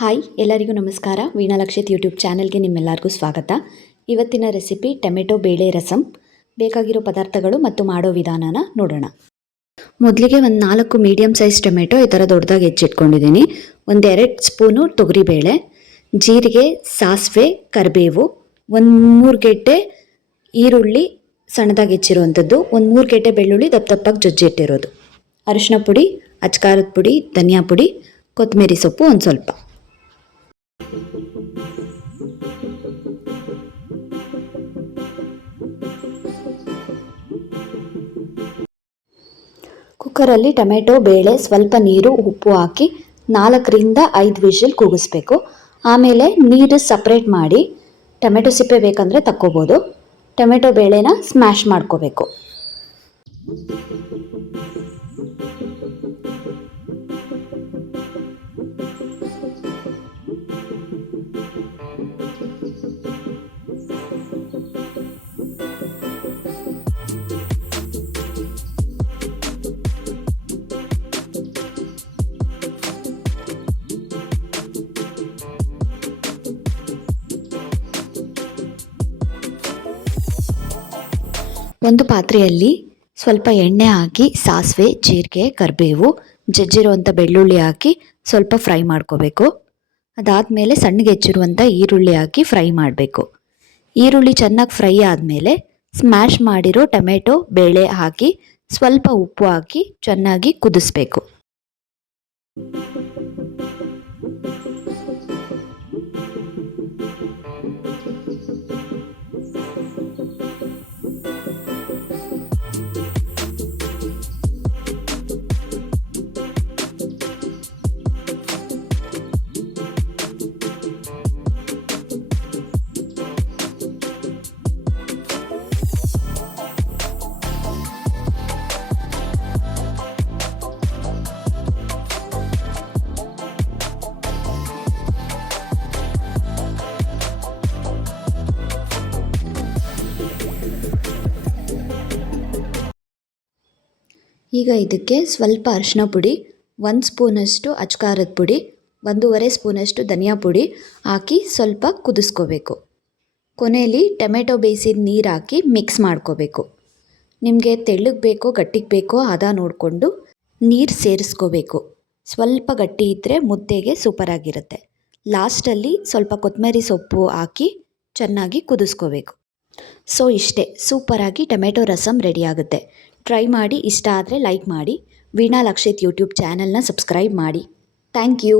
Hi ಎಲ್ಲರಿಗೂ ನಮಸ್ಕಾರ. Veena Lakshith YouTube ಚಾನೆಲ್ಗೆ ನಿಮ್ಮೆಲ್ಲರಿಗೂ ಸ್ವಾಗತ. ಇವತ್ತಿನ ರೆಸಿಪಿ ಟೊಮೆಟೊ ಬೇಳೆ ರಸಂ. ಬೇಕಾಗಿರೋ ಪದಾರ್ಥಗಳು ಮತ್ತು ಮಾಡೋ ವಿಧಾನನ ನೋಡೋಣ. ಮೊದಲಿಗೆ ಒಂದು 4 ಮೀಡಿಯಮ್ ಸೈಜ್ ಟೊಮೆಟೊ ಈ ಥರ ದೊಡ್ಡದಾಗಿ ಹೆಚ್ಚಿಟ್ಕೊಂಡಿದ್ದೀನಿ. ಒಂದು 2 ಸ್ಪೂನು ತೊಗರಿಬೇಳೆ, ಜೀರಿಗೆ, ಸಾಸಿವೆ, ಕರಿಬೇವು, ಒಂದು 3 ಗೆಡ್ಡೆ ಈರುಳ್ಳಿ ಸಣ್ಣದಾಗಿ ಹೆಚ್ಚಿರುವಂಥದ್ದು, ಒಂದು 3 ಗೆಡ್ಡೆ ಬೆಳ್ಳುಳ್ಳಿ ದಪ್ಪ ದಪ್ಪಾಗಿ ಜಜ್ಜಿಟ್ಟಿರೋದು, ಅರಿಶಿನ ಪುಡಿ, ಅಚ್ಕಾರದ ಪುಡಿ, ಧನಿಯಾ ಪುಡಿ, ಕೊತ್ತಂಬರಿ ಸೊಪ್ಪು ಒಂದು ಸ್ವಲ್ಪ. ಕುಕ್ಕರಲ್ಲಿ ಟೊಮೆಟೊ ಬೇಳೆ ಸ್ವಲ್ಪ ನೀರು ಉಪ್ಪು ಹಾಕಿ 4ರಿಂದ 5 ವಿಷಲ್ ಕೂಗಿಸ್ಬೇಕು. ಆಮೇಲೆ ನೀರು ಸಪ್ರೇಟ್ ಮಾಡಿ ಟೊಮೆಟೊ ಸಿಪ್ಪೆ ಬೇಕಂದರೆ ತಕ್ಕೋಬೋದು. ಟೊಮೆಟೊ ಬೇಳೆನ ಸ್ಮ್ಯಾಶ್ ಮಾಡ್ಕೋಬೇಕು. ಒಂದು ಪಾತ್ರೆಯಲ್ಲಿ ಸ್ವಲ್ಪ ಎಣ್ಣೆ ಹಾಕಿ ಸಾಸಿವೆ, ಜೀರಿಗೆ, ಕರಿಬೇವು, ಜಜ್ಜಿರುವಂಥ ಬೆಳ್ಳುಳ್ಳಿ ಹಾಕಿ ಸ್ವಲ್ಪ ಫ್ರೈ ಮಾಡ್ಕೋಬೇಕು. ಅದಾದಮೇಲೆ ಸಣ್ಣಗೆ ಹೆಚ್ಚಿರುವಂಥ ಈರುಳ್ಳಿ ಹಾಕಿ ಫ್ರೈ ಮಾಡಬೇಕು. ಈರುಳ್ಳಿ ಚೆನ್ನಾಗಿ ಫ್ರೈ ಆದಮೇಲೆ ಸ್ಮ್ಯಾಶ್ ಮಾಡಿರೋ ಟೊಮೆಟೊ ಬೇಳೆ ಹಾಕಿ ಸ್ವಲ್ಪ ಉಪ್ಪು ಹಾಕಿ ಚೆನ್ನಾಗಿ ಕುದಿಸ್ಬೇಕು. ಈಗ ಇದಕ್ಕೆ ಸ್ವಲ್ಪ ಅರಿಶಿನ ಪುಡಿ, 1 ಸ್ಪೂನಷ್ಟು ಅಚ್ಕಾರದ ಪುಡಿ, 1.5 ಸ್ಪೂನಷ್ಟು ಧನಿಯಾ ಪುಡಿ ಹಾಕಿ ಸ್ವಲ್ಪ ಕುದಿಸ್ಕೋಬೇಕು. ಕೊನೆಯಲ್ಲಿ ಟೊಮೆಟೊ ಬೇಯಿಸಿದ ನೀರು ಹಾಕಿ ಮಿಕ್ಸ್ ಮಾಡ್ಕೋಬೇಕು. ನಿಮಗೆ ತೆಳ್ಳಗೆ ಬೇಕೋ ಗಟ್ಟಿಗೆ ಬೇಕೋ ಹದ ನೋಡಿಕೊಂಡು ನೀರು ಸೇರಿಸ್ಕೋಬೇಕು. ಸ್ವಲ್ಪ ಗಟ್ಟಿ ಇದ್ದರೆ ಮುದ್ದೆಗೆ ಸೂಪರಾಗಿರುತ್ತೆ. ಲಾಸ್ಟಲ್ಲಿ ಸ್ವಲ್ಪ ಕೊತ್ತಂಬರಿ ಸೊಪ್ಪು ಹಾಕಿ ಚೆನ್ನಾಗಿ ಕುದಿಸ್ಕೋಬೇಕು. ಸೊ ಇಷ್ಟೇ, ಸೂಪರಾಗಿ ಟೊಮೆಟೊ ರಸಮ್ ರೆಡಿ ಆಗುತ್ತೆ. ಟ್ರೈ ಮಾಡಿ, ಇಷ್ಟ ಆದರೆ ಲೈಕ್ ಮಾಡಿ. ವೀಣಾ ಲಕ್ಷಿತ್ ಯೂಟ್ಯೂಬ್ ಚಾನಲ್ನ ಸಬ್ಸ್ಕ್ರೈಬ್ ಮಾಡಿ. Thank you.